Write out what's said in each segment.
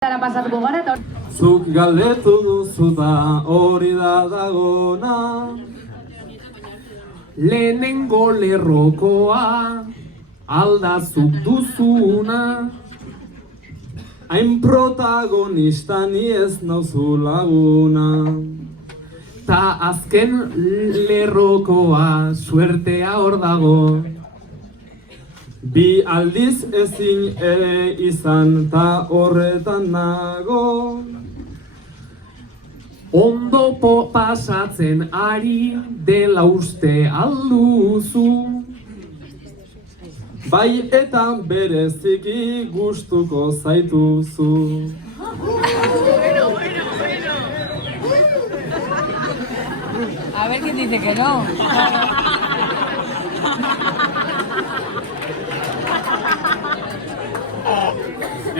Pasatuko gara eta Zuk galdetu duzu da hori da dagona. Lehenengo lerrokoa alda zuk duzuna. Hain protagonista ni ez nauzu laguna. Ta azken lerrokoa suertea hor dago. Bi aldiz ezin ere izan ta horretan nago. Ondo pasatzen ari dela uste alduzu. Bai eta bereziki gustuko zaituzu. a ver quién dice que no.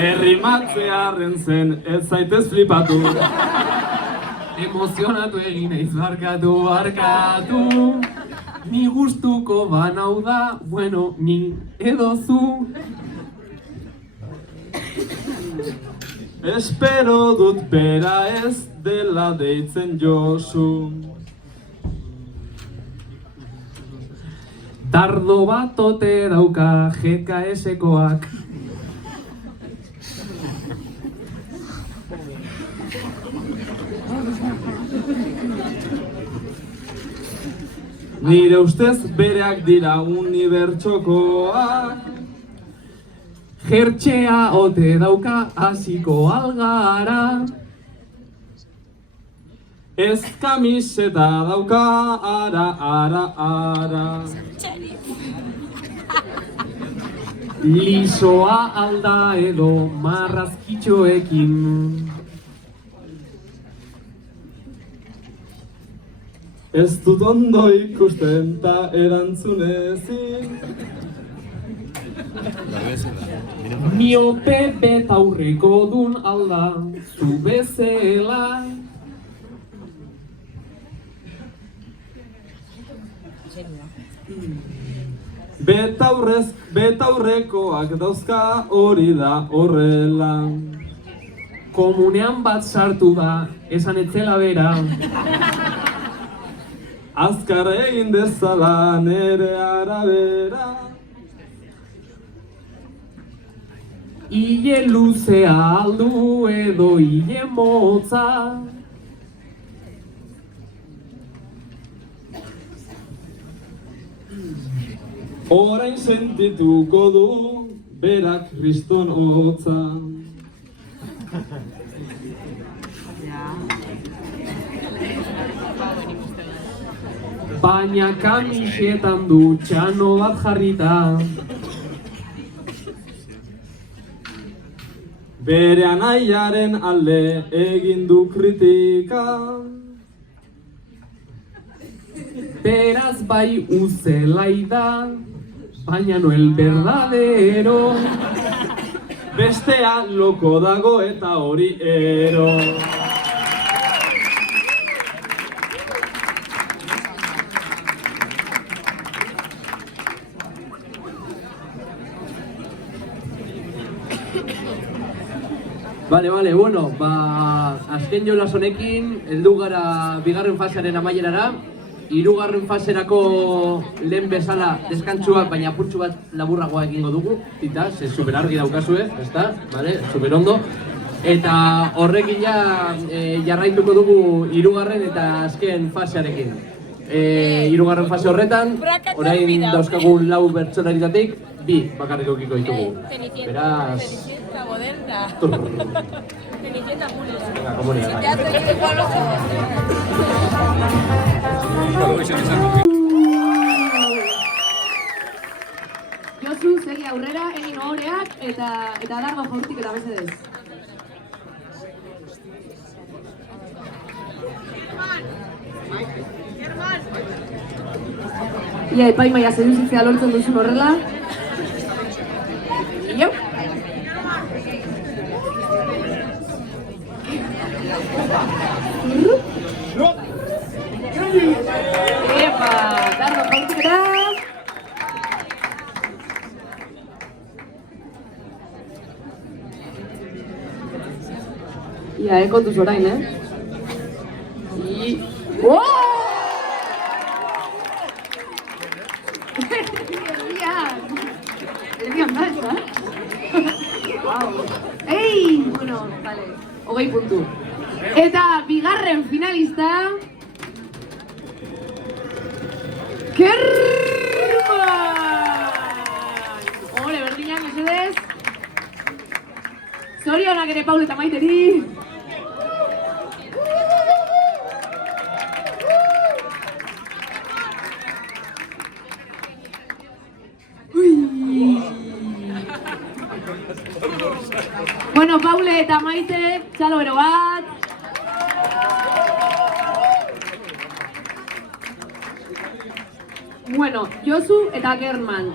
Errimatzearen zen ez zaitez flipatu. Emozionatu egin naiz barkatu. Ni gustuko banau da, bueno, ni edo zu. Espero dut bera ez dela deitzen Josu. Dardo bat ote dauka GKS-koak. Nire ustez bereak dira unibertsokoak. Jertxea ote dauka hasiko algara. Ez kamiseta dauka ara. Lisoa alda edo marrazkitxoekin. Ez dut ondo ikusten ta erantzun ezin. Miope betaurreko dun alda zu bezela. Betaurrekoak dauzka hori da horrela. Komunean bat sartu da, esan etzela bera. Azkar egin dezala nere arabera. Ile luzea aldu edo ile motza. Orain sentituko du berak kriston hotza. Baina kamisetan du txano bat jarrita. Bere anaiaren alde egin du kritika. Beraz bai uzelai da, baina no el verdadero. Bestea loko dago eta hori ero. Vale, bueno, azken jolas honekin, heldu gara bigarren fasearen amaierara. Hirugarren faserako lehen bezala deskantsuak, baina apurtxu bat laburragoa egingo dugu. Tita, ze super argi daukazue, ezta? Vale, super ondo. Eta horrekin jarraituko dugu hirugarren eta azken fasearekin. Hirugarren fase horretan, orain dauzkagun 4 bertsolaritatik, 2 bakarrik eukiko ditugu. Beraz... Cenicienta moderna. Cenicienta pulsa. Venga, komunia. Josu, segi aurrera, egin ohoreak eta dardo jaurtik eta mesedez. Ia epaimaia seduzitzea lortzen duzun horrela. Iau. Epa, dardo jaurtik eta... Ia, kontuz orain, Oh! Erdian da, ez da? Ei! Bueno, vale, 20 puntu. Eta bigarren finalista... Kerman! Hore, berdinak, mesedez. Zorionak ere Paul eta Maiteri. Bueno, Paule eta Maite, txalo bero bat. Bueno, Josu eta Kerman,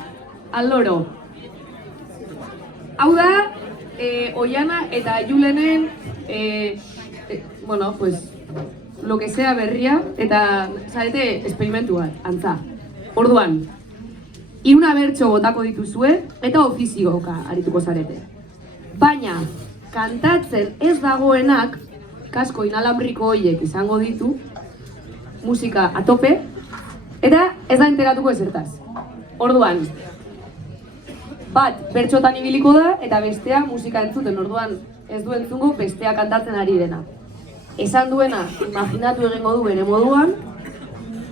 aldoro. Hau da, Oiana eta Julenen, bueno, pues, lo que sea berria, eta, zarete, esperimentu bat, antza. Orduan, hiruna bertso botako dituzue, eta ofizioka arituko zarete. Baina, kantatzen ez dagoenak, kasko inalambriko horiek izango ditu, musika atope, eta ez da enteratuko ezertaz. Orduan, bat bertxotan ibiliko da, eta bestea musika entzuten, orduan ez du entzungo bestea kantatzen ari dena. Esan duena, imaginatu egingo du bere moduan,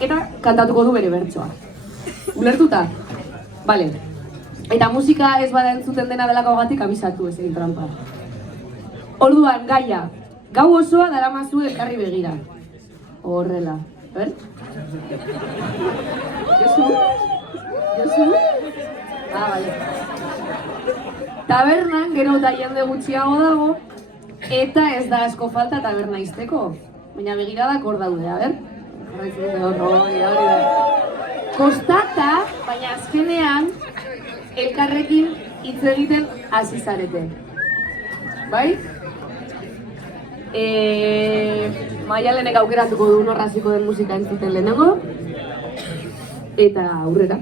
eta kantatuko du bere bertsoa. Ulertuta? Bale. Eta musika ez bada entzuten dena delako gatik abisatu ez egin trampa. Orduan, gaia, gau osoa daramazue elkarri begira. Horrela, ber? Josu? Josu? Bale. Tabernan gero eta jende gutxiago dago, eta ez da asko falta taberna izteko. Baina begiradak hor daude, a ber? Kostata, baina azkenean, elkarrekin hitz egiten hasi zarete. Bai? Maialenek aukeratuko du norra hasiko den musika entzuten lehenengo. Eta aurrera.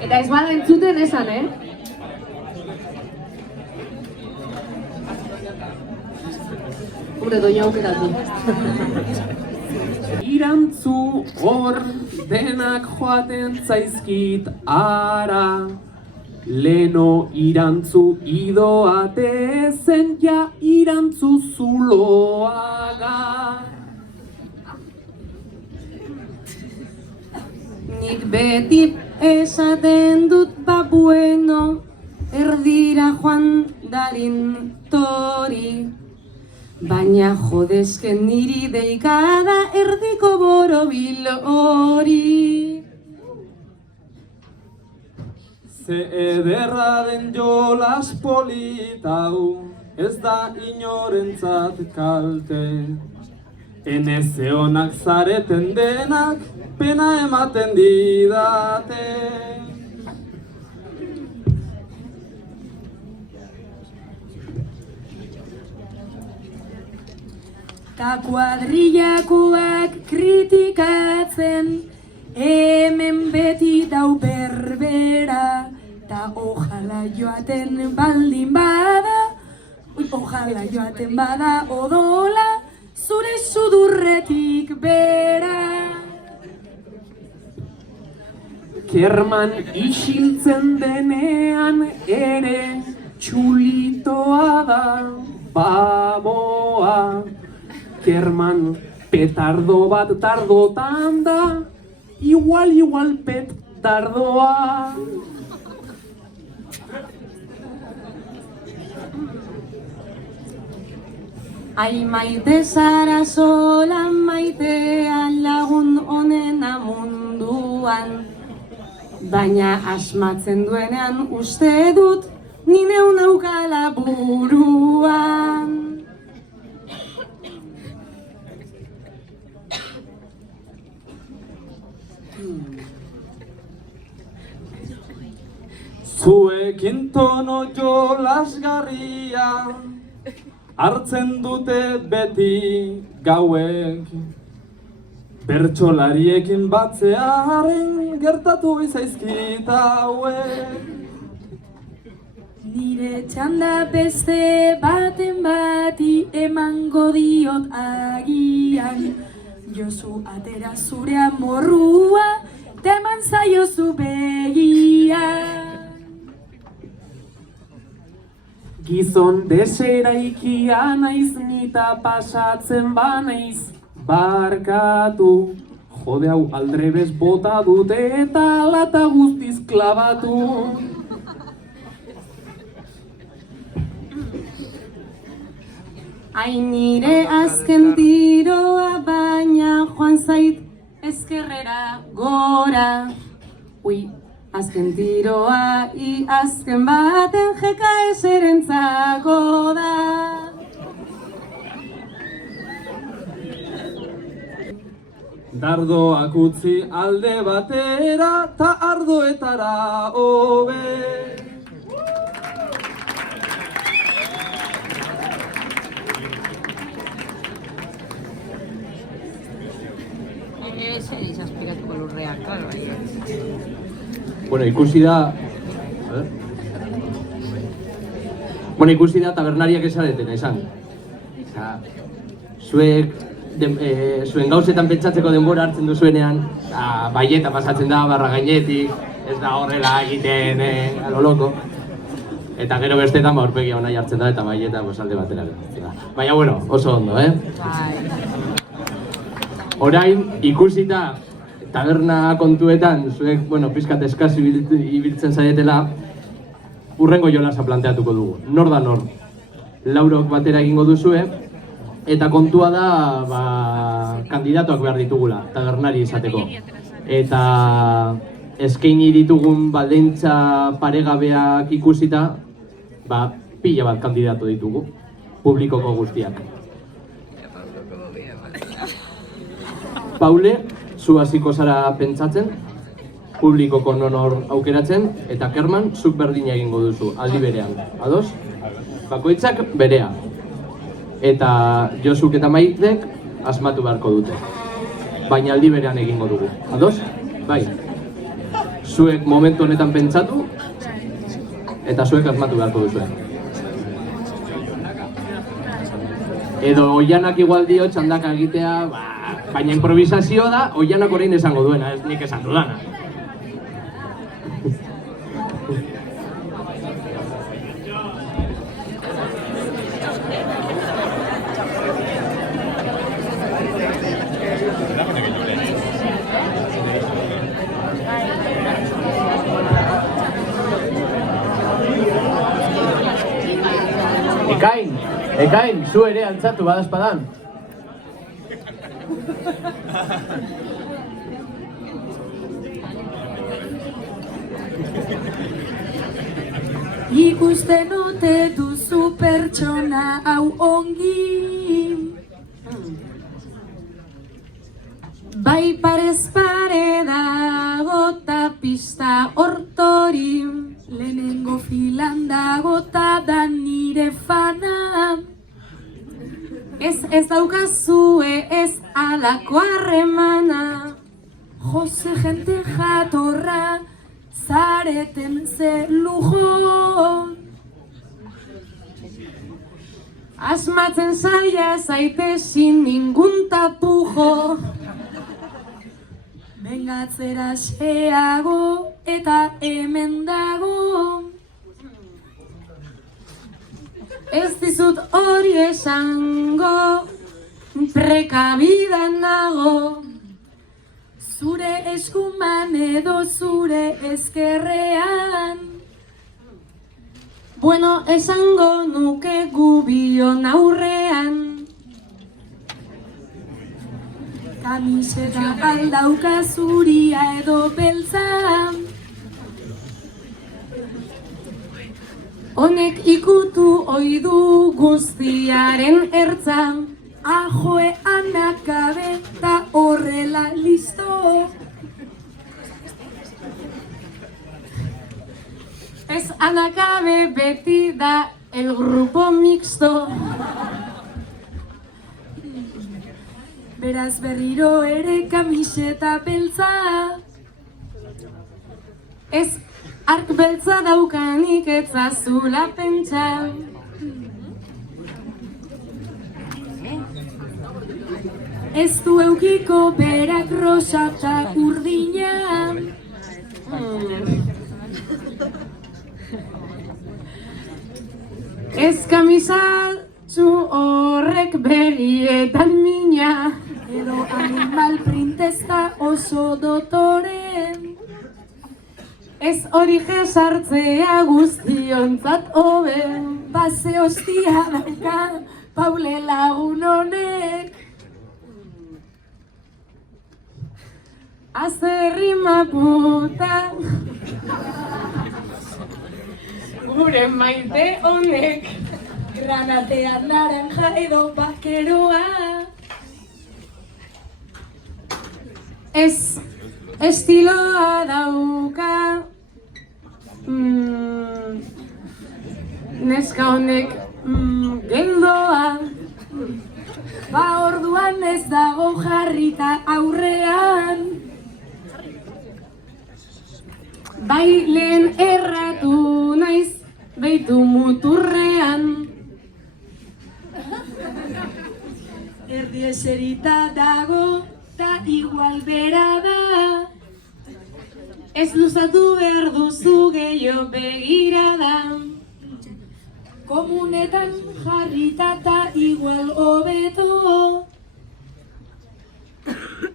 Eta ez bada entzuten esan, Gure doina aukeratu. Irantzu hor denak joaten zaizkit ara. Leno irantzu idoate zen ja irantzu zuloaga. Nik beti esaten dut ba bueno, erdira joan darin tori. Baina jodezken niri deikada erdiko borobil hori. Ze ederra den jolas politau, ez da inorentzat kalte. Eneze honak zareten denak, pena ematen didate. Ta kuadrillakoak kritikatzen, hemen beti dau berbera. Ta ojala joaten baldin bada, ojala joaten bada odola, zure sudurretik bera. Kerman isiltzen denean ere txulitoa da baboa. Kerman petardo bat tardotan da, igual petardoa. Ai maite zara sola maitean lagun honena munduan. Baina asmatzen duenean uste dut ni neu naukala buruan. Zuekin tono jolasgarria hartzen dute beti gauek. Bertsolariekin batzearen gertatu izaizkit hauek. Nire txanda beste baten bati emango diot agian. Jozu atera zure amorrua, teman zaiozu begian. Gizon deseraikia naiz nita pasatzen banaiz barkatu. Jode hau aldrebes bota dute eta lata guztiz klabatu. Hain nire azken tiroa baina joan zait ezkerrera gora. Ui, azken tiroa azken baten jeka eserentzako da. Dardoak utzi alde batera ta ardoetara hobe. Zer izazpikatuko lurrea, klaro. Bueno, ikusi da... Bueno, ikusi da tabernariak esaten esan. Zuek, zuen gauzetan pentsatzeko denbora hartzen duzuenean, baieta pasatzen da barra gainetik, ez da horrela egiten, a lo loko. Eta gero bestetan aurpegia hona jartzen da eta baieta alde batera. Baina, bueno, oso ondo, Orain, ikusita taberna kontuetan, zuek, pizkat eskasi ibiltzen zaietela, urrengo jolasa planteatuko dugu. Nor da nor? Laurok batera egingo duzue, eta kontua da, kandidatuak behar ditugula, tabernari izateko. Eta eskaini ditugun baldintza paregabeak ikusita, pila bat kandidatu ditugu, publikoko guztiak. Paule, zu hasiko zara pentsatzen, publikoko nonor aukeratzen, eta Kerman, zuk berdina egingo duzu, aldi berean. Ados? Bakoitzak berea. Eta Josuk eta Maitek asmatu beharko dute. Baina aldi berean egingo dugu. Ados? Bai. Zuek momentu honetan pentsatu, eta zuek asmatu beharko duzu. Edo Oianak igual dio txandaka egitea, baina improvisazio da, Oianak orain esango duena, ez nik esan dudana. Ekain, zu ere altzatu badazpadan. Ikusten ote duzu pertsona hau ongi. Bai parez pare dago ta pista hortori. Lehenengo filan dago ta da nire fana. Ez daukazue ez alako harremana. Jose jente jatorra zareten ze lujo. Asmatzen zaila zaite sin ningún tapujo. Bengatzera xeago eta hemen dago. Ez dizut hori esango, prekabida nago. Zure eskuman edo zure ezkerrean. Bueno, esango nuke gubion aurrean. Kamiseta aldauka zuria edo beltza. Honek ikutu oidu guztiaren ertza. Ajoe anakabe eta horrela listo. Ez anakabe beti da el grupo mixto. Beraz berriro ere kamiseta beltza. Ez Ark beltza daukanik etzazula pentsa. Ez du eukiko berak rosa eta urdina. Ez kamisatxu horrek berietan mina. Edo animal printesta oso dotore. Ez hori jesartzea guztiontzat hobe. Base hostia dauka Paule lagun honek. Azerrima puta. Gure maite honek. Granatean naranja edo bakeroa. Ez estiloa dauka. Neska honek geldoa. Ba orduan ez dago jarrita aurrean. Bai lehen erratu naiz, beitu muturrean. Erdi eserita dago, ta igual bera da. Ez luzatu behar duzu gehiago begirada. Komunetan jarrita ta igual hobeto.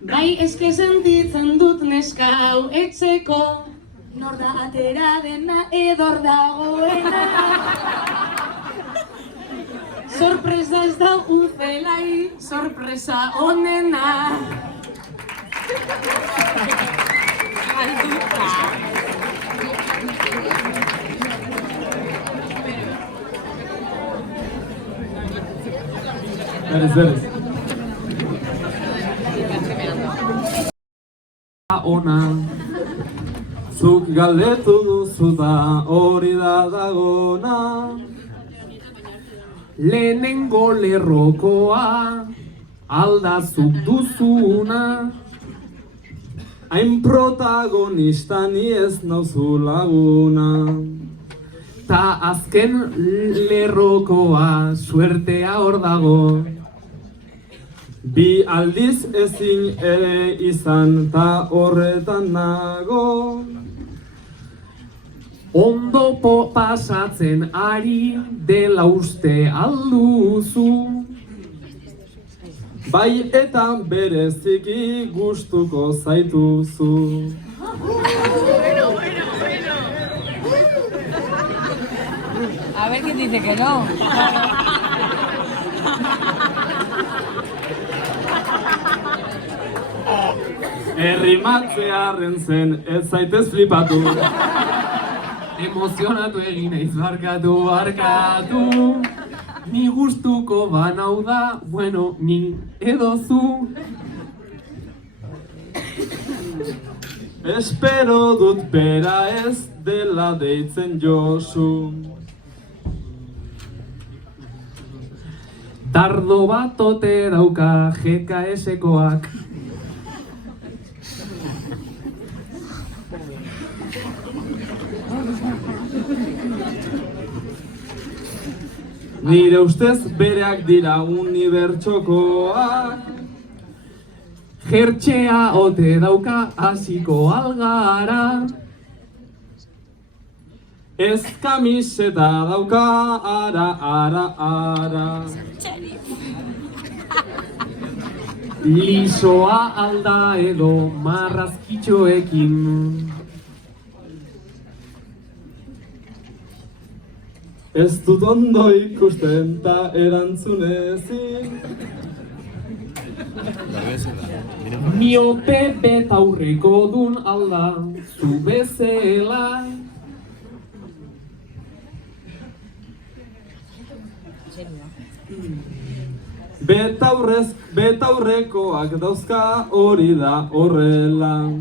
Bai eske sentitzen dut neska hau etzeko. Nor da atera dena edor dagoena. Sorpresa ez da uzelai, sorpresa onena. Berez. Ona, Zuk galdetu duzu da hori da dagona. lehenengo lerrokoa, aldazuk duzuna. Hain protagonista ni ez nauzu laguna. Ta azken lerrokoa, suertea hor dago. Bi aldiz ezin ere izan ta horretan nago. Ondo pasatzen ari dela uste alduzu. Bai eta bereziki gustuko zaituzu. A ver quién dice que no. Errimatzearen zen ez zaitez flipatu. Emozionatu egin naiz barkatu. Ni gustuko banau da, bueno, ni edo zu. Espero dut bera ez dela deitzen Josu. Dardo bat ote dauka GKS-koak. Nire ustez bereak dira unibertsokoak. Jertxea ote dauka hasiko algara. Ez kamiseta dauka ara. Lisoa alda edo marrazkitxoekin. Ez dut ondo ikusten ta erantzun ezin. Miope betaurreko dun alda, zu bezela. Betaurrekoak dauzka hori da horrela.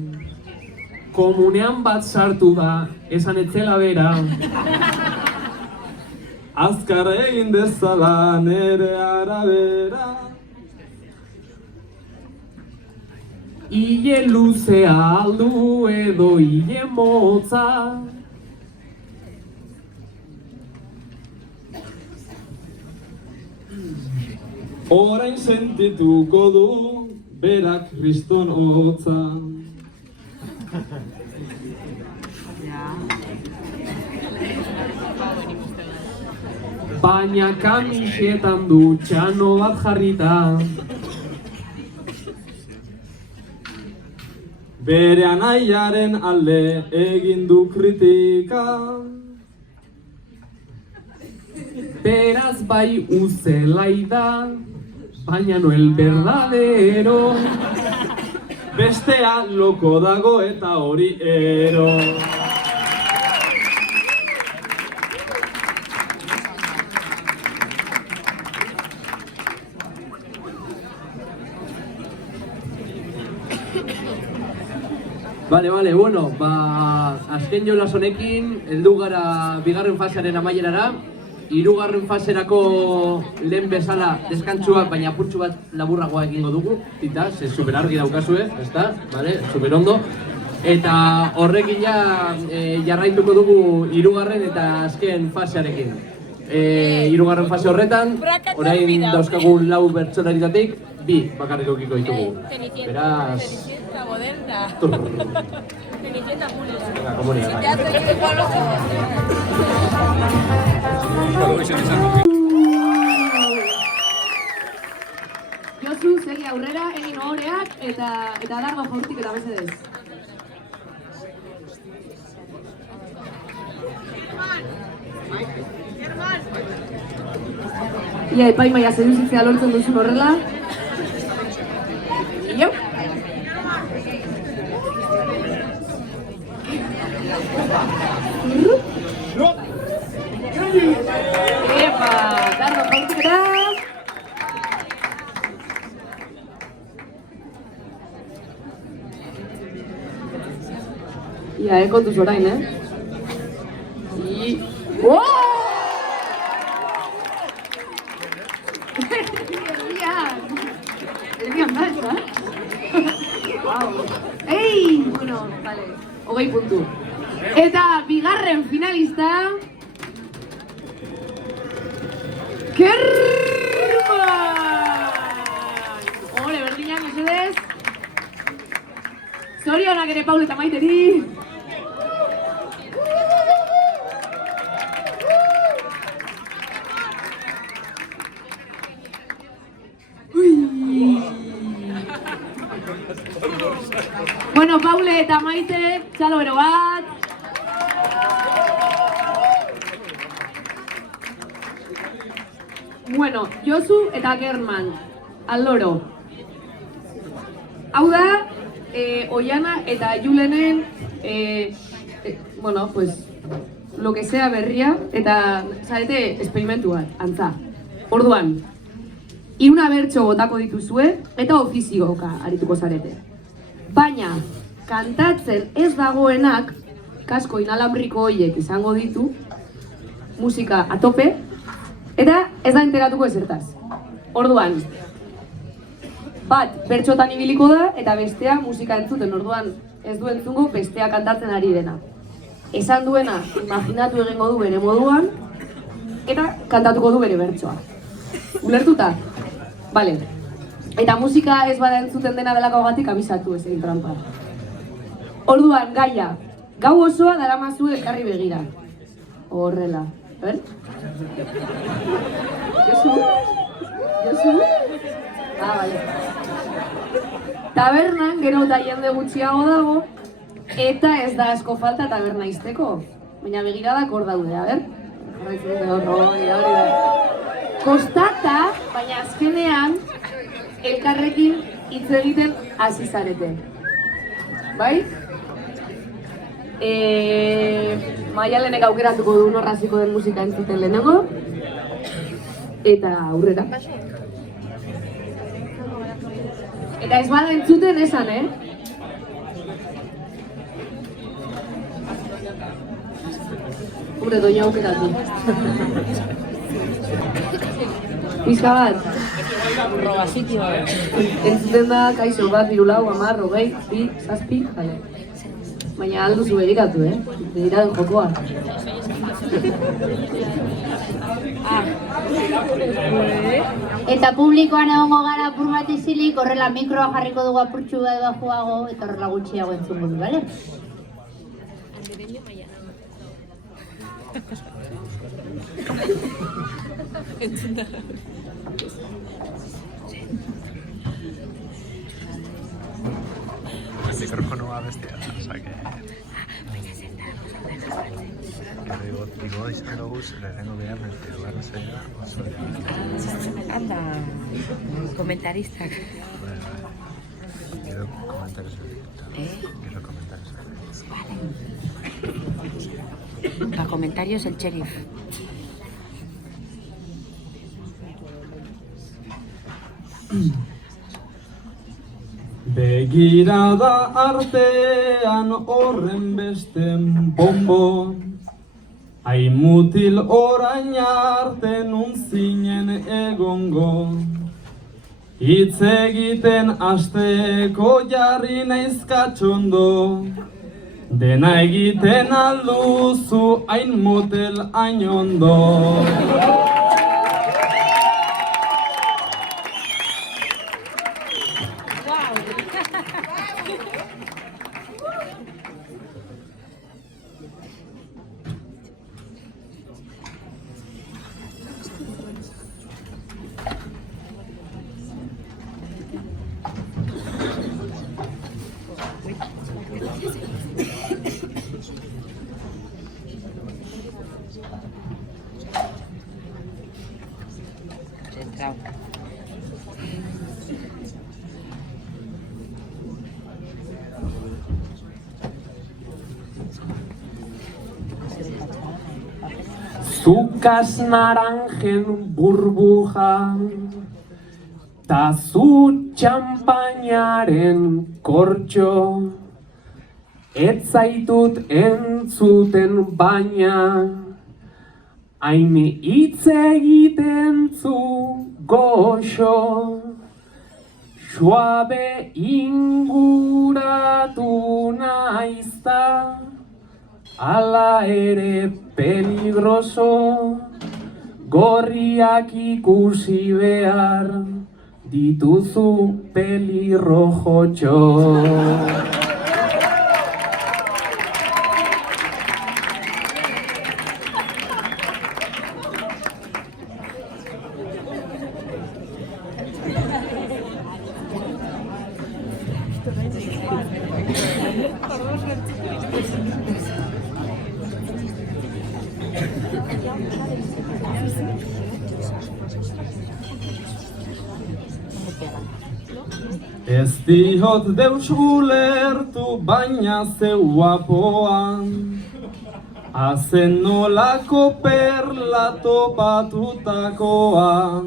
Komunean bat sartu da, esan etzela bera. Azkar egin dezala nere arabera. Ile luzea aldu edo ile motza. Orain sentituko du berak kriston hotza. Baina kamisetan du txano bat jarrita. Bere anaiaren alde egin du kritika. Beraz bai uzelai da, baina no el verdadero. Bestea loko dago eta hori ero. Bale, bueno, azken jolas honekin, heldu gara bigarren fasearen amaierara. Hirugarren faserako lehen bezala deskantzua, baina apurtxu bat laburragoa egingo dugu. Tita, ze super argi daukazue, ezta? Bale, super ondo. Eta horrekin jarraituko dugu hirugarren eta azken fasearekin. Hirugarren fase horretan, orain dauzkagun 4 bertsolaritatik, 2 bakarrik eukiko ditugu. Beraz... Cenicienta moderna. Cenicienta pública. Venga, komunika. Josu, segi aurrera, egin ohoreak eta dardo jaurtik eta mesedez. Ia epaimaia seduzitzea lortzen duzun horrela. Iau. Epa, dardo jaurtik eta... Ia, kontuz orain, Erdian da, ez da? Ei! Bueno, vale, 20 puntu. Eta bigarren finalista... Kerman! Ole, berdinak, mesedez. Zorionak ere Paul eta Maiteri. Bueno, Paule eta Maite, txalo bero bat. Bueno, Josu eta Kerman, al loro. Hau da, Oiana eta Julenen, bueno, pues, lo que sea berria, eta zarete esperimentu bat, antza. Orduan, 3 bertso botako dituzue, eta ofizioka arituko zarete. Baina, kantatzen ez dagoenak, kasko inalambriko horiek izango ditu, musika atope, eta ez da enteratuko ezertaz. Orduan, bat bertxotan ibiliko da, eta bestea musika entzuten, orduan ez du entzungo bestea kantatzen ari dena. Esan duena, imaginatu egingo du bere moduan, eta kantatuko du bere bertsoa. Ulertuta? Bale. Eta musika ez bada entzuten dena delako gatik abisatu ez egin trampa. Orduan, gaia, gau osoa daramazu elkarri begira. Horrela, ber? Josu? Josu? Bale. Tabernan gero eta jende gutxiago dago, eta ez da asko falta taberna izteko. Baina begiradak hor daude, ber? Hori da. Kostata, baina azkenean, elkarrekin hitz egiten hasi zarete. Bai? Maialenek aukeratuko du norraziko den musika entzuten lehenengo. Eta aurrera. Eta ez bada entzuten esan, Gure doina aukeratu. Pizka bat. Entzuten da, kaixo bat, 3, 4, 5, 20, 7, jale. Baina alduzu begiratu, Begiraren jokoa. Eta publikoan egongo gara apur bat izilik, horrela mikroa jarriko dugu apurtxu bat bajuago, eta horrela gutxiago entzungo du, bale? Mikrofonoa bestea da, osake... Igo izan dugu, lehenengo behar, nire barra zera, oso dira. Anda, komentaristak. Gero komentarios Gero komentarios Para comentarios el sheriff. Begirada artean horren besten bonbon, hain mutil orain arte nun zinen egongo. Hitz egiten asteko jarri naiz katxondo, dena egiten alduzu hain motel hain ondo. Zukas naranjen burbuja, ta zu txampainaren kortxo, ez zaitut entzuten baina, hain hitz egiten zu goxo, suabe inguratu naizta, ala ere peligroso, gorriak ikusi behar dituzu pelirrojotxo. Ez diot deus ulertu baina zeu guapoan, hazen nolako perla topatutakoan.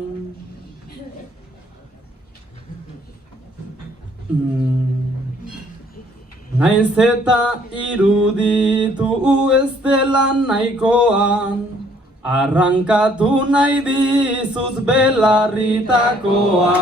Naiz eta iruditu ez dela nahikoan, arrankatu nahi dizut belarritakoa.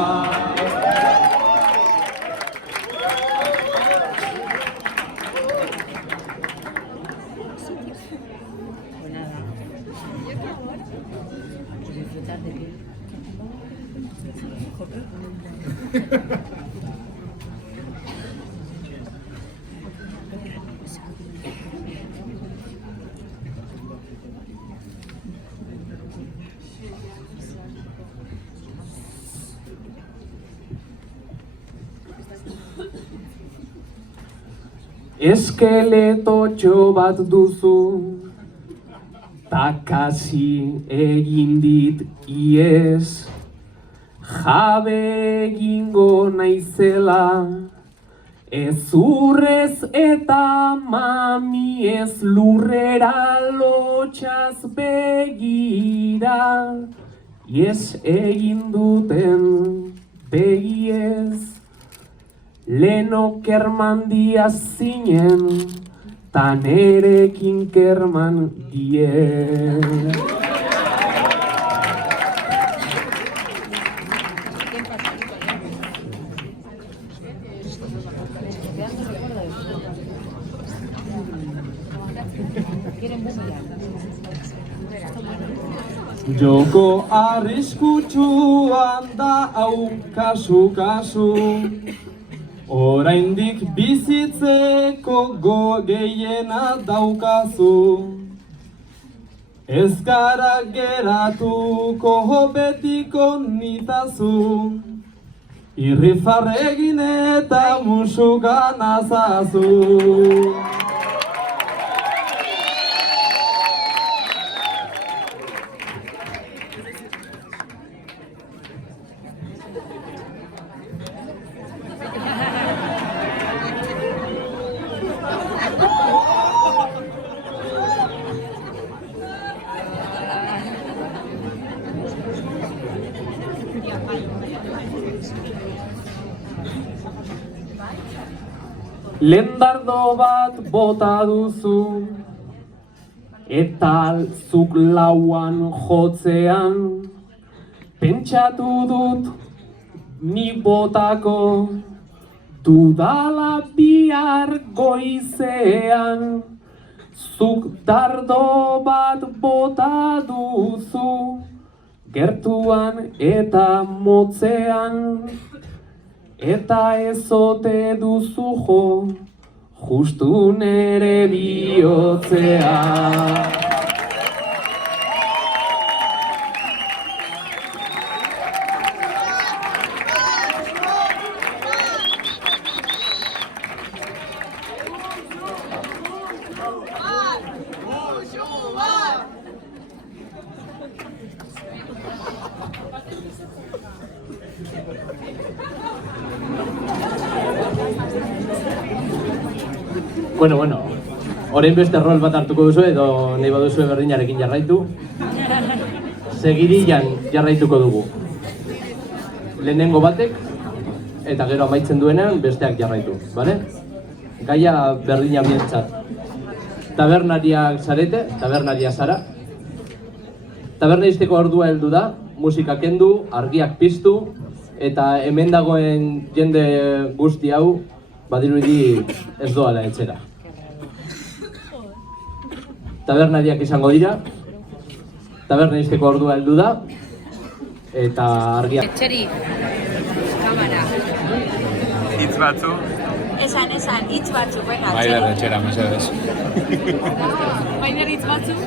Eskeletotxo bat duzu, ta kasi egin dit iez, jabe egingo naizela, ez urrez eta mami ez lurrera lotxaz begira, iez egin duten begiez. Leno kerman diaz zinen, ta nerekin kerman die. Joko arriskutsuan da hau kasu. Oraindik bizitzeko gehiena daukazu. Ez gara geratuko betiko nitazu. Irrifarregin eta musukan azazu. Lendardo bat bota duzu, eta zuk lauan jotzean, pentsatu dut ni botako, dudala bihar goizean. Zuk dardo bat bota duzu, gertuan eta motzean. Eta ezote duzu jo, justu nere bihotzea. Bueno, orain beste rol bat hartuko duzu edo nahi baduzu berdinarekin jarraitu. Segirillan jarraituko dugu. Lehenengo batek eta gero amaitzen duenean besteak jarraitu, bale? Gaia berdina bientzat. Tabernariak zarete, tabernaria zara. Taberna izteko ordua heldu da, musika kendu, argiak piztu, eta hemen dagoen jende guzti hau badirudi ez doala etxera. Tabernariak izango dira, taberna izteko ordua heldu da, eta argiak... Txeri, kamara. Hitz batzu. Esan, hitz batzu, venga, Maider etxera, mesedez. Maider hitz batzu.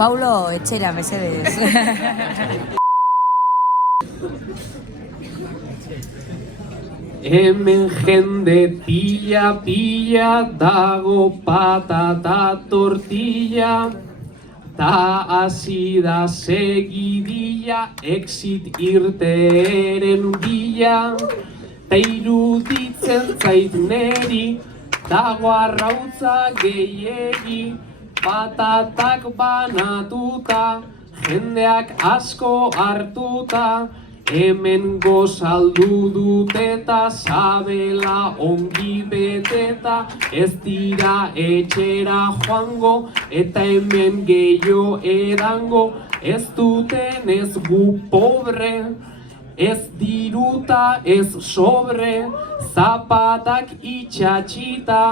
Paulo, etxera, mesedez. Hemen jende pila dago patata tortilla, ta hasi da segidilla, exit irteeren bila, ta iruditzen zait neri, dago arrautza gehiegi, patatak banatuta, jendeak asko hartuta, hemen gozaldu dut eta sabela ongi beteta, ez dira etxera joango eta hemen gehiago edango, ez duten ez gu pobre, ez diruta ez sobre, zapatak itxatxita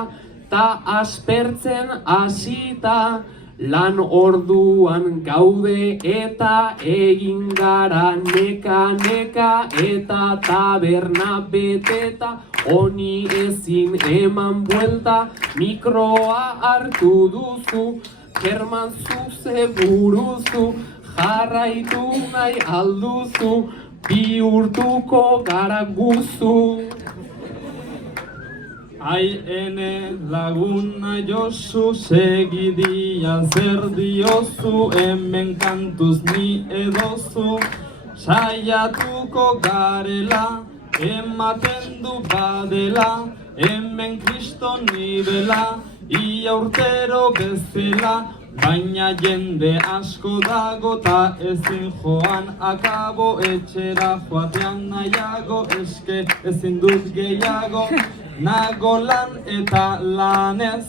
ta aspertzen hasita. Lan orduan gaude eta egin gara neka eta taberna beteta, honi ezin eman buelta, mikroa hartu duzu, German zuze buruzu, jarraitu nahi alduzu, bihurtuko gara guzu. Ai, ene laguna Josu, segidia zer diozu, hemen kantuz ni edozu, saiatuko garela, ematen du badela, hemen kriston nibela, ia urtero bezela, baina jende asko dago ta ezin joan akabo, etxera joatean nahiago, eske ezin dut gehiago, nago lan eta lanez,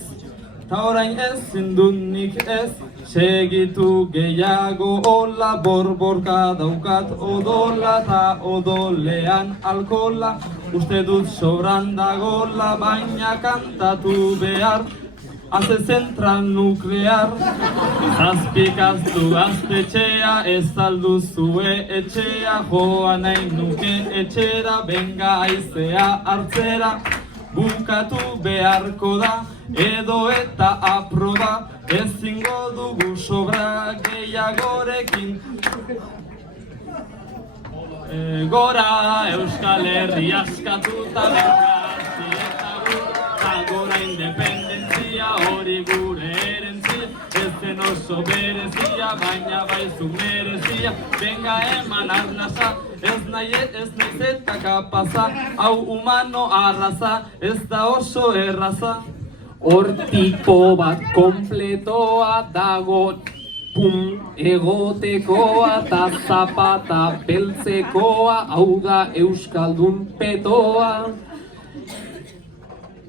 ta orain ezin dut nik ez, segitu gehiago, hola borborka daukat odola, ta odolean alkola, uste dut sobran dagola, baina kantatu behar, hace zentral nuklear. Zazpikaztu gaztetxea, ez alduzue etxea, joan nahi nuke etxera, benga aizea hartzera. Bukatu beharko da, edo eta aproba, ezingo dugu sobra gehiagorekin. Gora Euskal Herri askatuta bengazi eta eta gora independentzia hori gure erentzia. Ez zen oso berezia, baina baizu merezia. Benga eman arnasa, ez naiz eta kapaza, hau humano arraza, ez da oso erraza. Hortiko bat kompletoa dago, pum, egotekoa ta zapata beltzekoa, hau da Euskaldun petoa.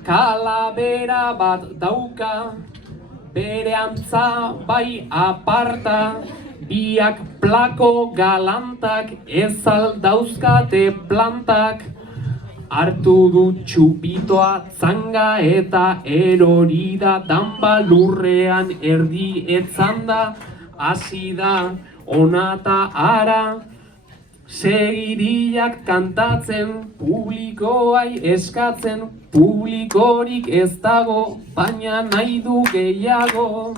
Kalabera bat dauka, bere antza bai aparta, biak plako galantak, ez aldauzkate plantak. Hartu du txupitoa zanga eta erori da danba lurrean erdi etzanda, hasi da ona ta ara. Segiriak kantatzen, publikoai eskatzen, publikorik ez dago, baina nahi du gehiago.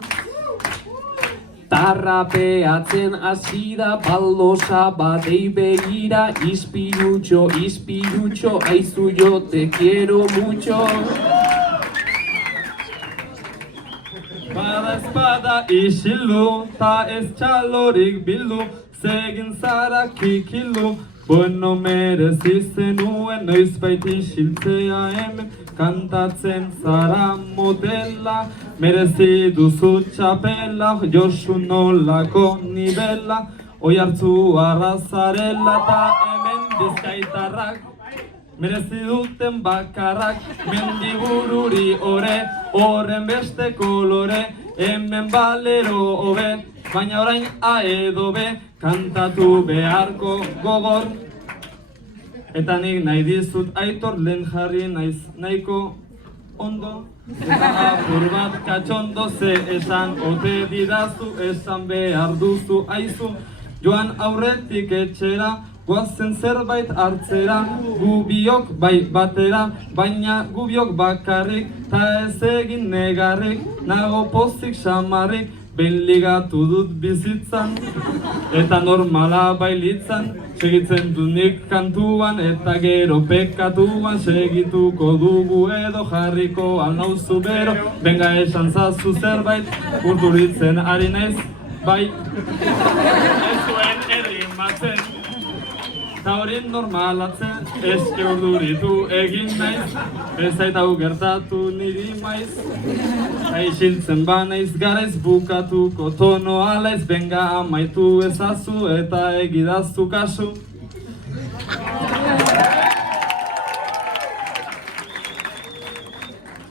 Tarrapeatzen hasi da baldosa batei begira, ispirutxo, ispirutxo, aizu yo te quiero mucho. Bada espada isildu, ta ez txalorik bildu, zegin zara kikilu. Bueno, merezi zenuen noizbait isiltzea hemen, kantatzen zara modela, merezi duzu txapela, Josu nolako nibela, oi hartzu arrazarela eta hemen bizkaitarrak. Merezi duten bakarrak, mendibururi ore, horren beste kolore, hemen balero hobe, baina orain A edo B, kantatu beharko gogor. Eta nik nahi dizut Aitor, lehen jarri naiz nahiko ondo. Eta apur bat katxondo, ze esan ote didazu, esan behar duzu aizu. Joan aurretik etxera, goazen zerbait hartzera, gubiok bai batera, baina gubiok bakarrik, ta ez egin negarrik, nago pozik samarrik, behin ligatu dut bizitzan, eta normala bailitzan, segitzen dut nik kantuan, eta gero pekatuan, segituko dugu edo jarriko alnauzu bero, benga esan zazu zerbait, urduritzen ari naiz, bai, ez zuen errimatzen. Ta hori normalatzen, eske urduritu egin naiz, ez zait hau gertatu niri maiz. Ta isiltzen banaiz garaiz bukatuko tono alaiz, benga amaitu ezazu eta egidazu kasu.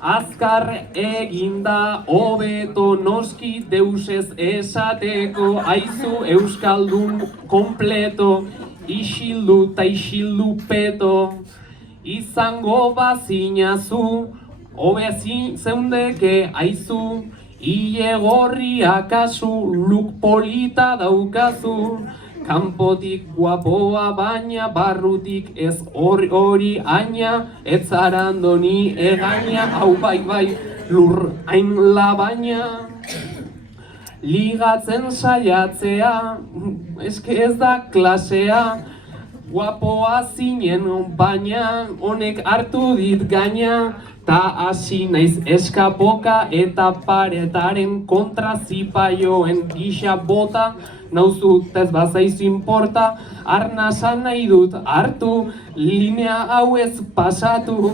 Azkar eginda hobeto noski deusez esateko, aizu Euskaldun kompleto, isildu ta isildu peto. Izango bazinazu, hobezin zeundeke aizu, ile gorria kasu, look polita daukazu. Kanpotik guapoa baina barrutik ez hori aina, ez zarandoni egaina, hau bai lur hain labaina. Ligatzen saiatzea, eske ez da klasea, guapoa zinen baina honek hartu dit gaina, ta hasi naiz eskapoka eta paretaren kontra zipaioen gisa bota, nauzu ez bazaizu importa, arnasa nahi dut hartu, linea hau ez pasatu,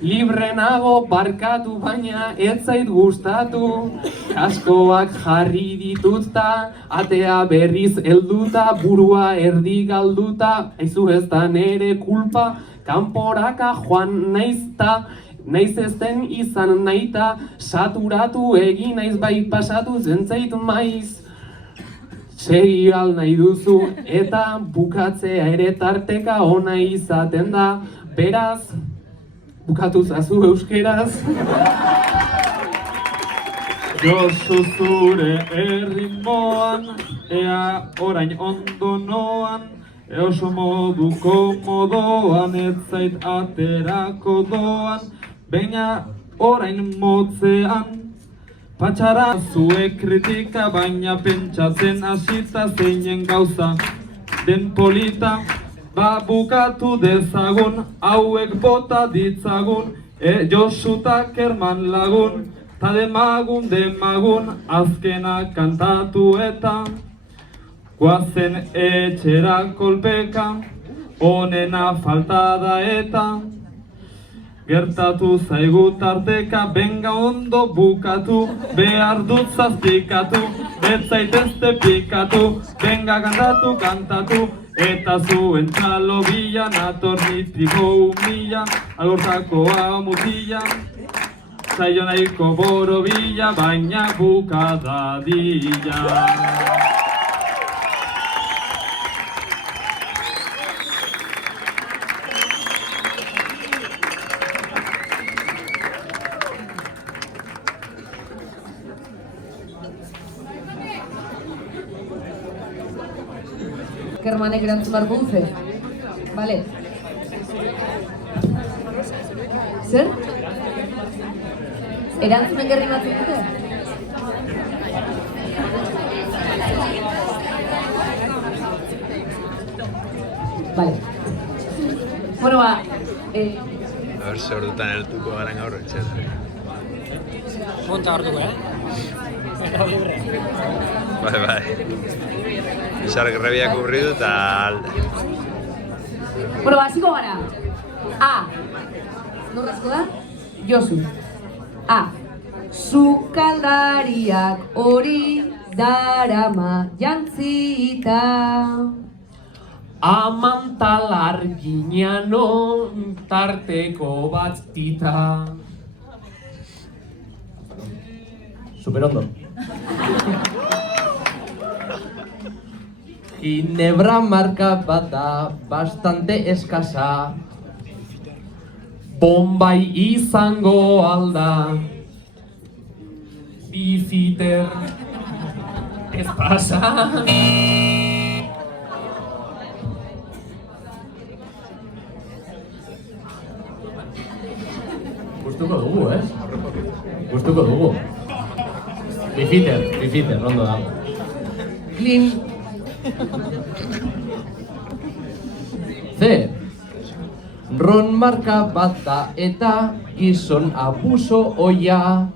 librenago barkatu baina ez zait gustatu, kaskoak jarri dituzta, atea berriz helduta, burua erdi galduta, aizu ez da nere kulpa, kanporaka joan naizta, naiz ez den izan naita, saturatu egin naiz bai pasatu zentzait maiz. Segi al nahi duzu eta bukatzea ere tarteka ona izaten da, beraz, bukatu zazu euskeraz. Josu zure erritmoan, ea orain ondo noan, oso modu komodoan, ez zait aterako doan, baina orain motzean. Patxara zuek kritika, baina pentsatzen hasita zeinen gauza den polita. Ba bukatu dezagun, hauek bota ditzagun, Josu ta Kerman lagun, ta demagun, azkena kantatu eta goazen etxera kolpeka, onena falta da eta gertatu zaigu tarteka, benga ondo bukatu, behar dut zazpikatu, betzaitezte pikatu, benga kantatu, eta zuen txalo bila, natornitiko humila, alortakoa mutila, zailo nahiko boro bila, baina bukadadila. Kermanek erantzun barko duze. Bale. Zer? Erantzunen gerri batzuk dute? Bale. Bueno, ba... A ver, zer ordutan helduko garen gaur etxera. Monta hartuko, Bai. Bizarrak errebiak urridu eta alde. Bueno, hasiko gara. A. Norrazko da? Josu. A. Sukaldariak hori darama jantzita. Amantalar gineano tarteko bat tita. Superondo. Ginebra marka bat da, bastante eskasa. Bombay izango alda. Bifiter. Ez pasa. Gustuko dugu, Gustuko dugu. Bifiter, ondo da. Clean. C. Ron marka bat da eta gizon abuso oia.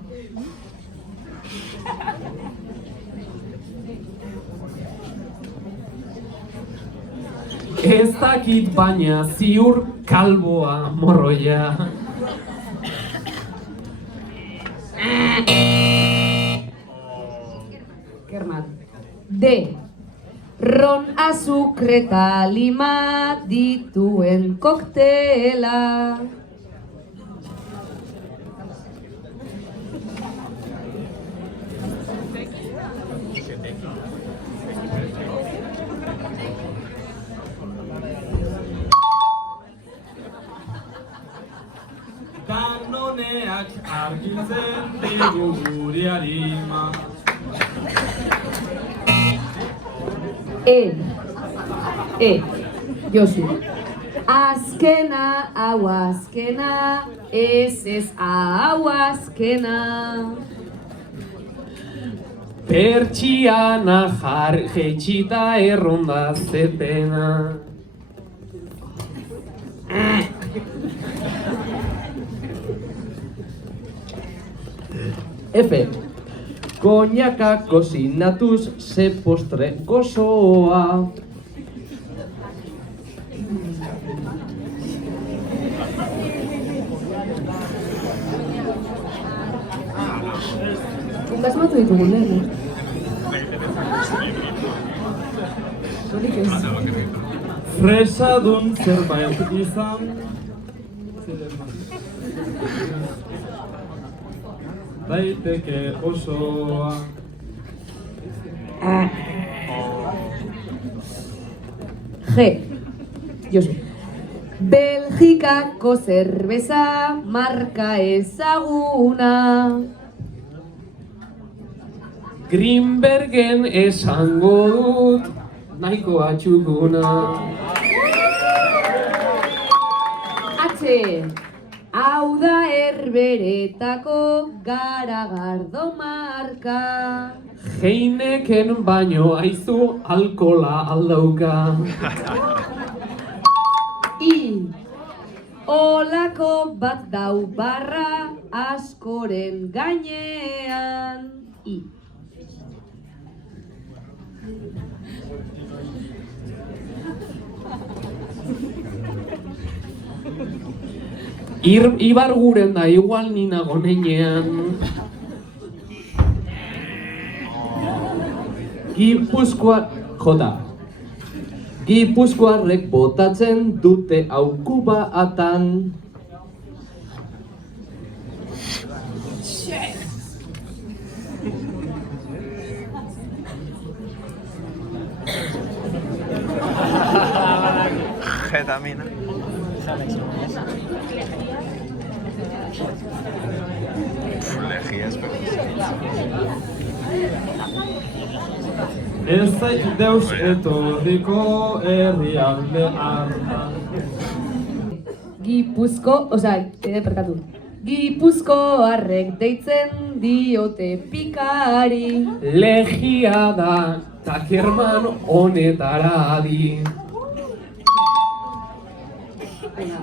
Ez dakit baina ziur kalboa morroia. Kerman. D. Ron, azukre eta lima dituen koktela. Danoneak argitzen digu guri harima. Josu. Azkena, hau azkena, ez hau azkena. Pertsiana jetxita erronda zetena. F. Koñaka kozinatuz ze postre gozoa. Asmatu ditugu lehen, Fresadun zerbait izan. Daiteke osoa. G. Josu. Belgikako zerbeza marka ezaguna. Greenbergen esango dut, nahikoa txukuna. H. Hau da Herberetako garagardo marka. Heineken baino aizu alkola aldauka. I. Olako bat dau barra askoren gainean. I. Ibarguren da igual nina gonenean. Gipuzkoarrek botatzen dute aukuba atan. Ketamina. Legias, Ez zait deus etorriko herrialde hartan. Gipuzkoarrek deitzen diote pikari. Legia da, takerman honetara adi.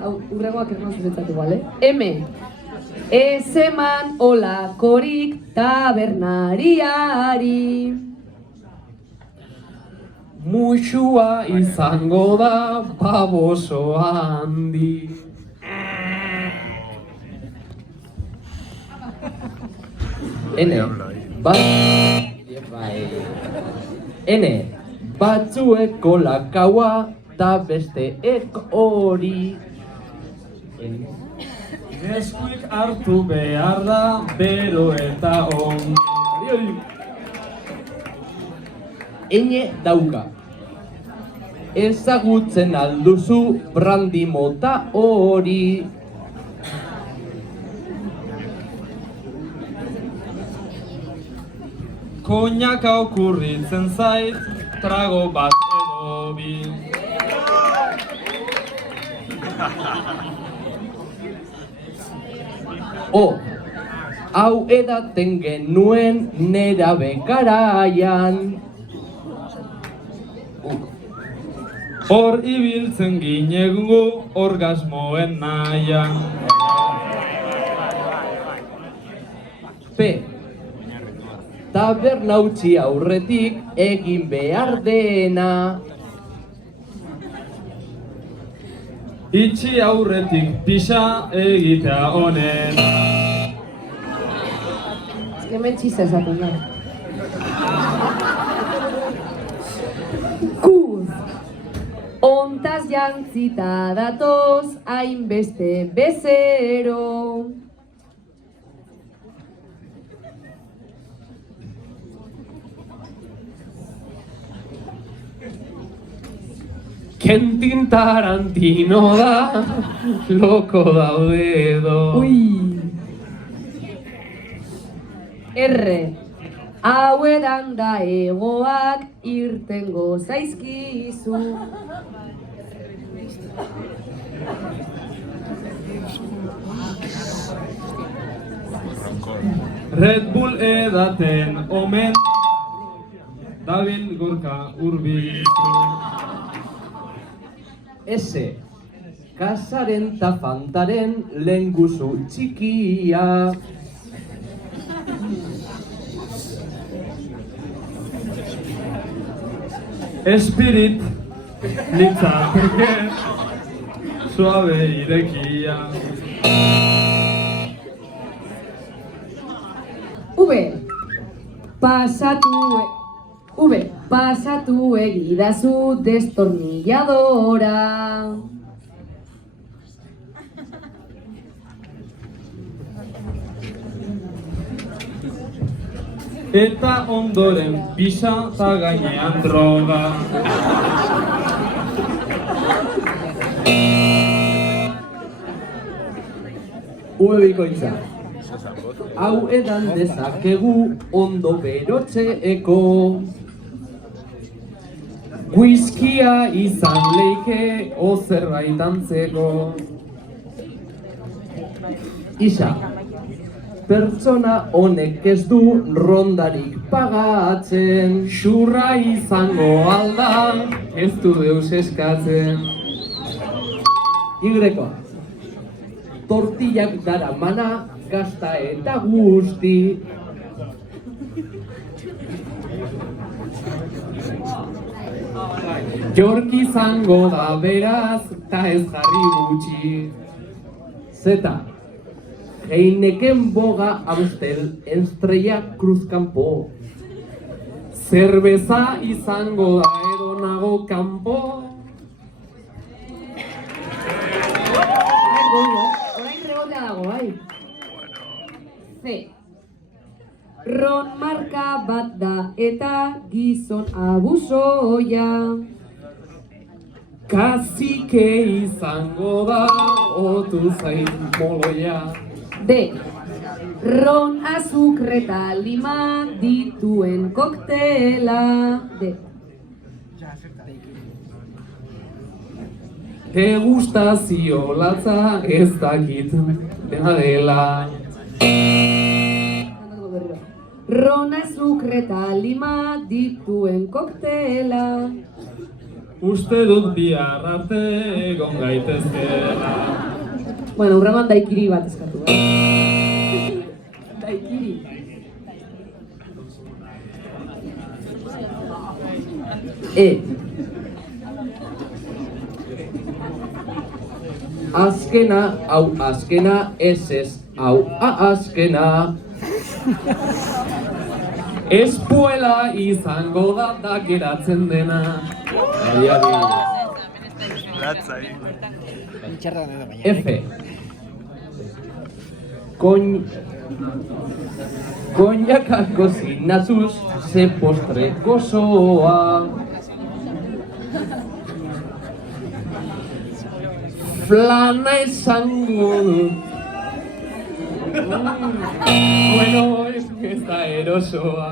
Urrengoak erno zuretzatu, bale? M. Ez eman olakorik tabernariari. Muxua izango da baboso handi. Batzuek kolakaua ta besteek hori. Neskuik hartu behar da, bero eta on. Ene dauka. Ezagutzen alduzu brandi mota hori. Koinaka okurritzen zait, trago bat edo bi. Hau edaten genuen nerabe garaian. Hor ibiltzen ginegu orgasmoen nahian. P. Taberna utzi aurretik egin behar dena. Itxi aurretik pixa egitea honen. Hemen txista esaten da. Kuz. Ontaz jantzita datoz hainbeste bezero. Quentin Tarantino da, loko daude edo. R. Hau edan da egoak irtengo zaizkizu. Red Bull edaten omen, dabil gorka urbiltu. S. Kasaren ta fantaren lenguzu txikia. Espirit litzateke suabe irekia. Pasatu egidazu destornilladora. Eta ondoren pisa ta gainean droga. V bikoitza. hau edan dezakegu ondo berotzeeko. Whiskia izan leike ozerbait antzeko. Isa, pertsona honek ez du rondarik pagatzen. Xurra izango alda, ez du deus eskatzen. Igrekoa, tortillak daramana, gazta eta guzti. Jork izango da beraz, ta ez jarri gutxi. Zeta, Heineken boga Amstel Estrella Cruz Campo. Zerbeza izango da edo nago kanpo. Orain rebotea dago, bai? C. Ron marka bat da eta gizon abusoia. Kazike izango da, otu zain moloia. D. Ron, azukre eta lima dituen koktela. D. Degustazio latza ez dakit dena dela. Ron, azukre eta lima dituen koktela. Uste dut bihar arte egon gaitezkeela. Bueno, urraman daikiri bat eskatu, Daikiri. E. Azkena, hau azkena, ez, hau azkena. Espuela izango da geratzen dena. Latzai. F. Koñaka kozinatuz, ze postre gozoa. Flana esango dut. Bueno, ez da erosoa.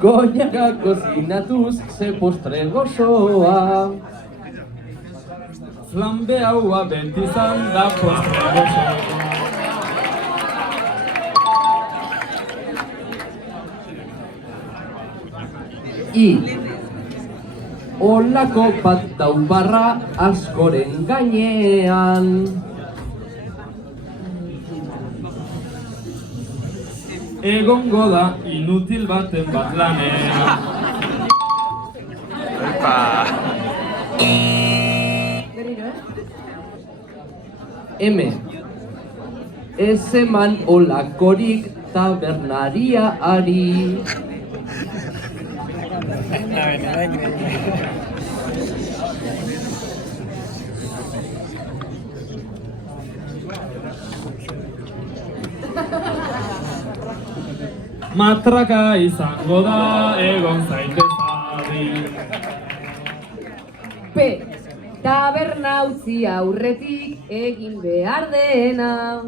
Koñaka kozinatuz, ze postre gozoa. Flambe haua bentizan da postre gozoa. I. Olako bat daubarra askoren gainean. Egongo da inutil baten bat lanean. M. Ez eman olakorik tabernariari. Matraka izango da egon zaitez adi. P. Taberna utzi aurretik egin behar dena.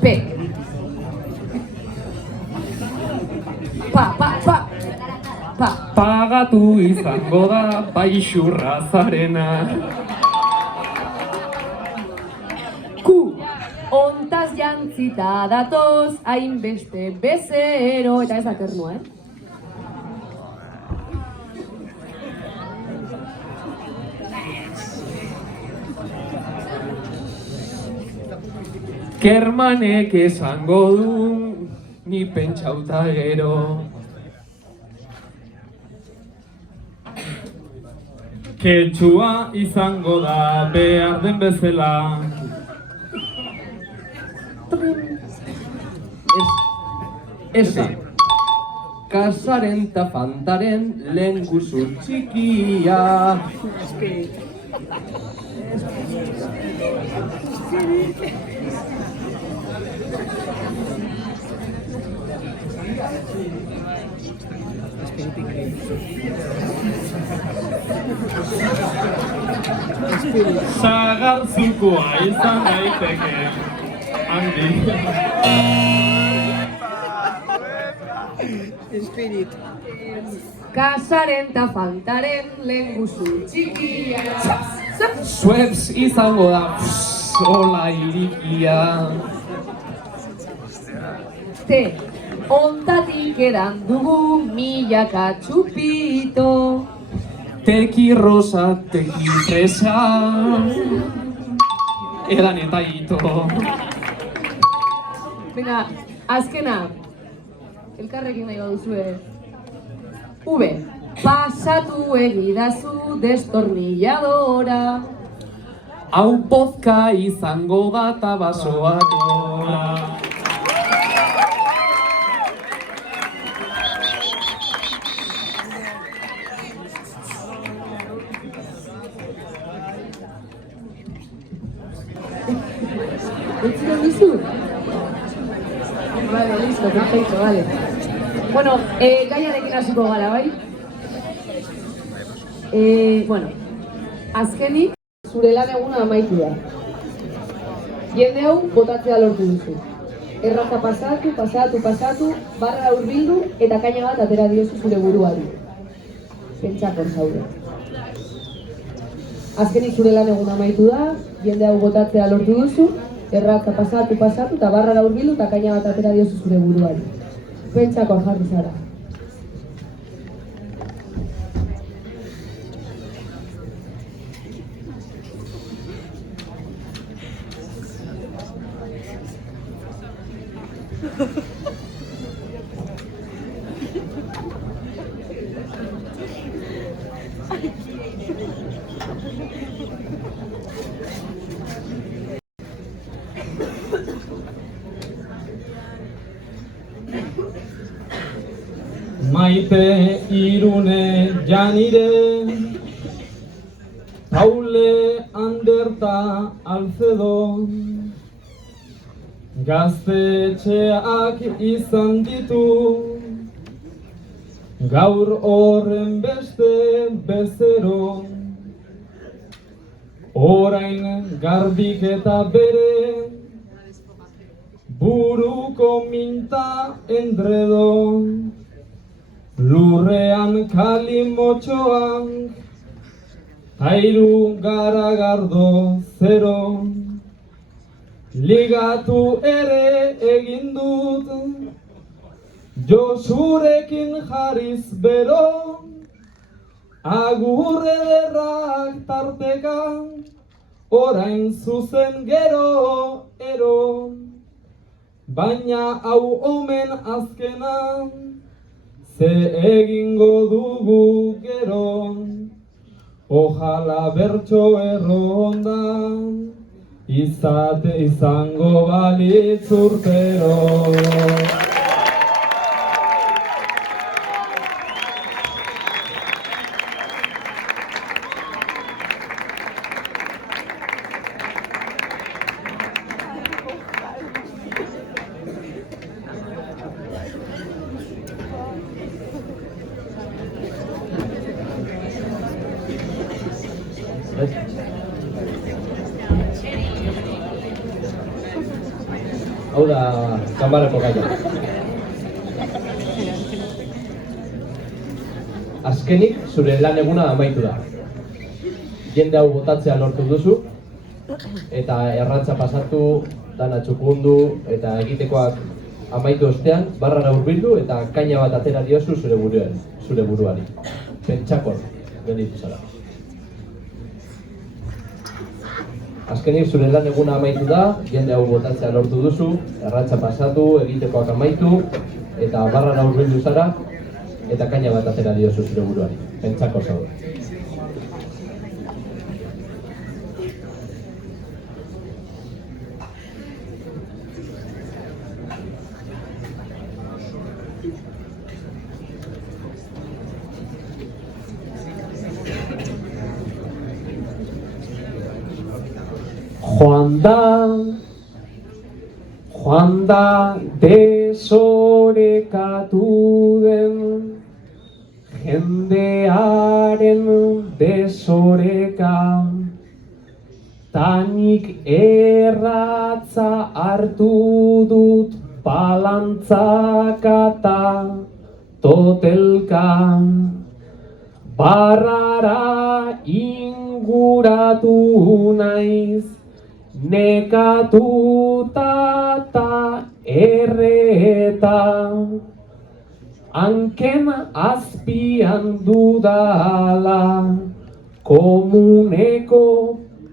P. Pa. Pagatu izango da bai xurra zarena. Q. Ontaz jantzita datoz hainbeste bezero. Eta ez aternua, Kermanek esango du, ni pentsauta gero. Ketsua izango da behar den bezala. S. Kasaren ta fantaren lehen guzu txikia. Sagartzukoa izan daiteke handi. Kasaren ta fantaren lehen guzu txikia. Schweppes izango da, hola irikia. Te, ontatik edan dugu milaka txupito. Teki rosa, teki fresa, edan eta ito. Venga, azkena, elkarrekin nahi baduzue. V, pasatu egidazu destornilladora. Hau vodka izango da eta basoak gora. ¿Entzuten dizu? Vale, listo, perfecto, vale. Bueno, gaiarekin hasiko gara, bai? Bueno, azkenik, zure lan eguna amaitu da. Jende hau botatzea lortu duzu. Erraza pasatu, barra hurbildu eta kaina bat atera diozu zure buruari. Pentsakor zaude. Azkenik zure lan eguna amaitu da, jende hau botatzea lortu duzu, erraza pasatu eta barra hurbildu eta kaina bat atera diozu zure buruari. Pentsakor jarri zara. Maite Irune Janire, Paule Anderta Alcedo, gaztetxeak izan ditu, gaur horren beste bezero, orain garbiketa bere, buruko minta endredo, lurrean kalimotxoan, tairu garagardo zero, ligatu ere egin dut, Josurekin jarriz bero, agur ederrak tarteka, orain zuzen gero ero, baina hau omen azkena, ze egingo dugu gero, ojala bertso erronda, izango balitz urtero. Hau da, kanbarako gaia. Azkenik, zure lan eguna amaitu da. Jende hau botatzea lortu duzu, eta erratza pasatu, dana txukundu, eta egitekoak amaitu ostean, barrara hurbildu eta kaina bat atera diozu zure buruari. Pentsakor, gelditu zara. Azkenik zure lan eguna amaitu da, jende hau botatzea lortu duzu, erratza pasatu, egitekoak amaitu, eta barrara hurbildu zara, eta kaina bat atera diozu zure buruari. Pentsako zaude. Joan da desorekatu den jendearen desoreka, tanik erratza hartu dut balantzakata totelka, barrara inguratu naiz, nekatuta ta erreta, hanken azpian dudala, komuneko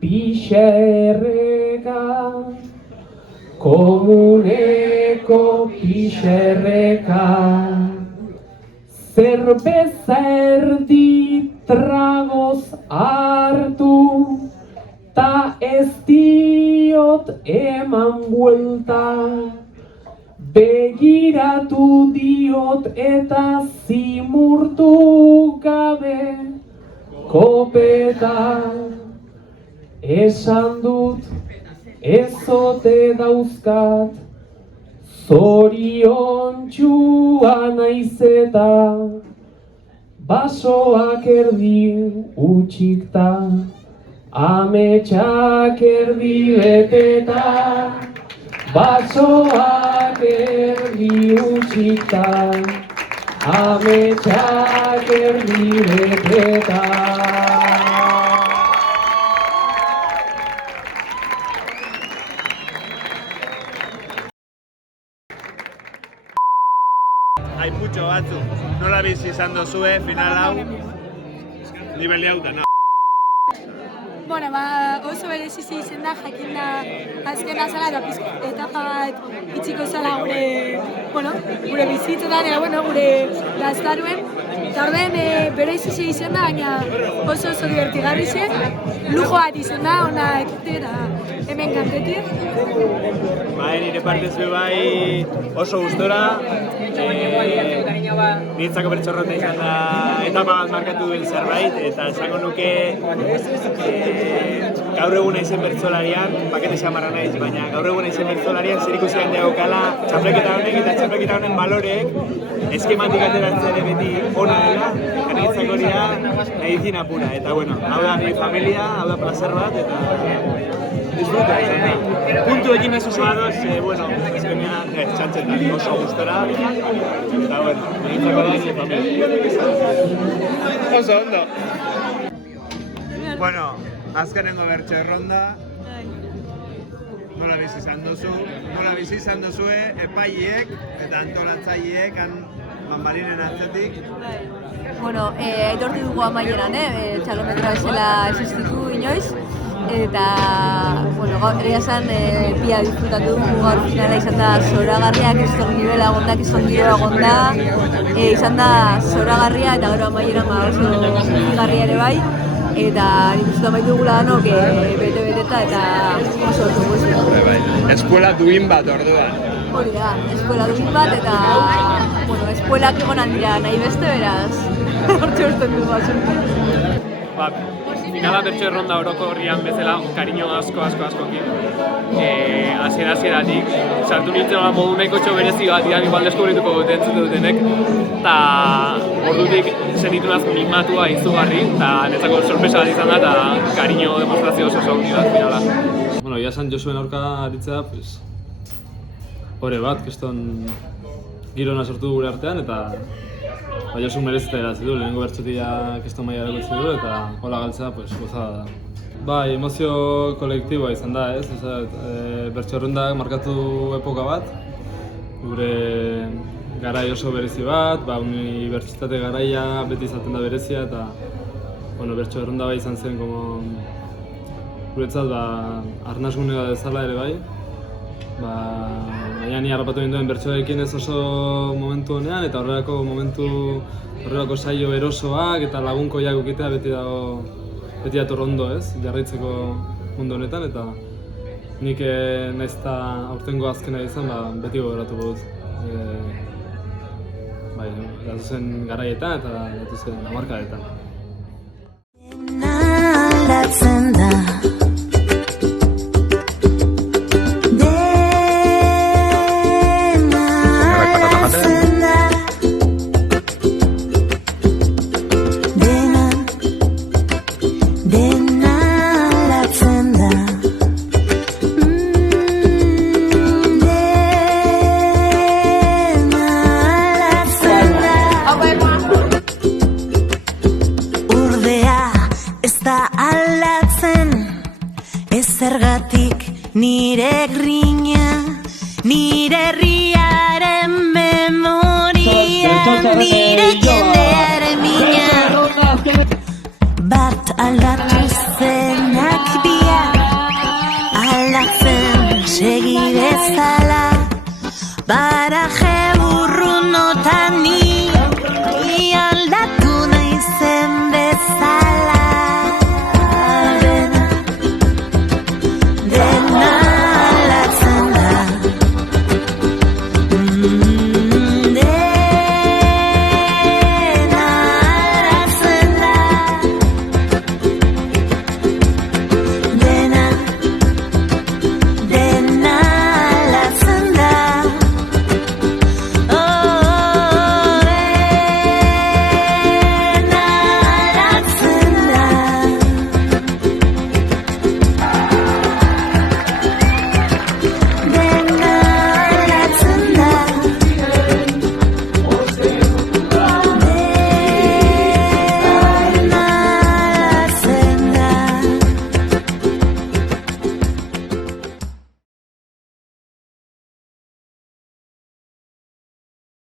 pixerreka, komuneko pixerreka. Zerbeza erdi tragoz hartu, ta ez diot eman buelta, begiratu diot eta zimurtu gabe kopeta. Esan dut ezote dauzkat, zoriontxua naiz eta basoak erdi utxikta, ametsak erdi beteta, basoak erdi utxikta, ametsak erdi beteta. Aiputxo batzuk, nola bizi izan dozue final hau, nibeli hau dena. Bueno, oso berezi izen da, jakin da azkena zela eta etapa bat itxiko zela gure bizitzetan, gure gaztaruen. Eta orden berezi izen da, baina oso divertigarri zen, lujo bat izen da, ona ekite eta hemen kantetik. Nire partez bai oso gustora, nintzako Bertxorronda izan da etapa bat markatu duen zerbait, eta esango nuke gaur egun naizen bertsolarian, pakete xamarra naiz, baina gaur egun naizen bertsolarian zer ikusi handia gaukala txapelketa honek eta txapelketa honen balorek eskematik ateratzen ere beti ona dela, niretzako hori da medizina pura, eta hau da nire familia, hau da plazer bat, eta disfruta izan da. Puntuekin ez oso adoz, azkenean txantzen da oso gustora, eta niretzako da nire familia. Oso ondo! Azkenengo Bertxorronda, nola bizi izan duzue epaileek eta antolatzaileek bambalinen atzetik? Aitortu dugu amaieran, txalometroa esela existitu inoiz, eta egia esan pia disfrutatu dugu gaur finala izan da zoragarria, kriston nivela egonda, kriston giroa egonda, izan da zoragarria eta gero amaieran oso zigarria ere bai, eta nik uste amaitu dugula danok bete-beteta eta oso guztia. Eskuela duin bat orduan. Hori da, eskuela duin bat eta eskuelak egonan dira nahi beste beraz. Hortxe usten du batzuk. Finala Bertxorronda orokorrian bezala kariño askokin. Hasieratik sartu nintzen modu nahiko berezi batian igual deskubrituko entzute dutenek, eta ordutik sentitunaz mimatua izugarri, eta netzako sorpresa bat izan da, eta kariño demostrazio oso handi bat finala. Ia esan Josuen aurka aritzea, hore bat, keston girona sortu gure artean, eta Josu merezita eratzi du, lehenengo bertxotia keston maila erakutsi du, eta hola galtzea, gozada da. Emozio kolektiboa izan da, ez? Bertxorrondak markatu epoka bat, gure garai oso berezi bat, unibertsitate garaia beti izaten da berezia, eta Bertxorronda bai izan zen guretzat arnasgune bat bezala ere bai. Baina ni harrapatu ninduen bertsoekin ez oso momentu honean, eta horrelako saio erosoak eta lagunkoiak ukitea beti dator ondo, ez? Jarraitzeko mundu honetan, eta nik nahiz eta aurtengo azkena izan, beti gogoratuko dut. Datuzen garaietan eta datuzen hamarkadetan. Ez da aldatzen ez zergatik nire grina, nire herriaren memoria, nire jendearen mina. Bat aldatu zen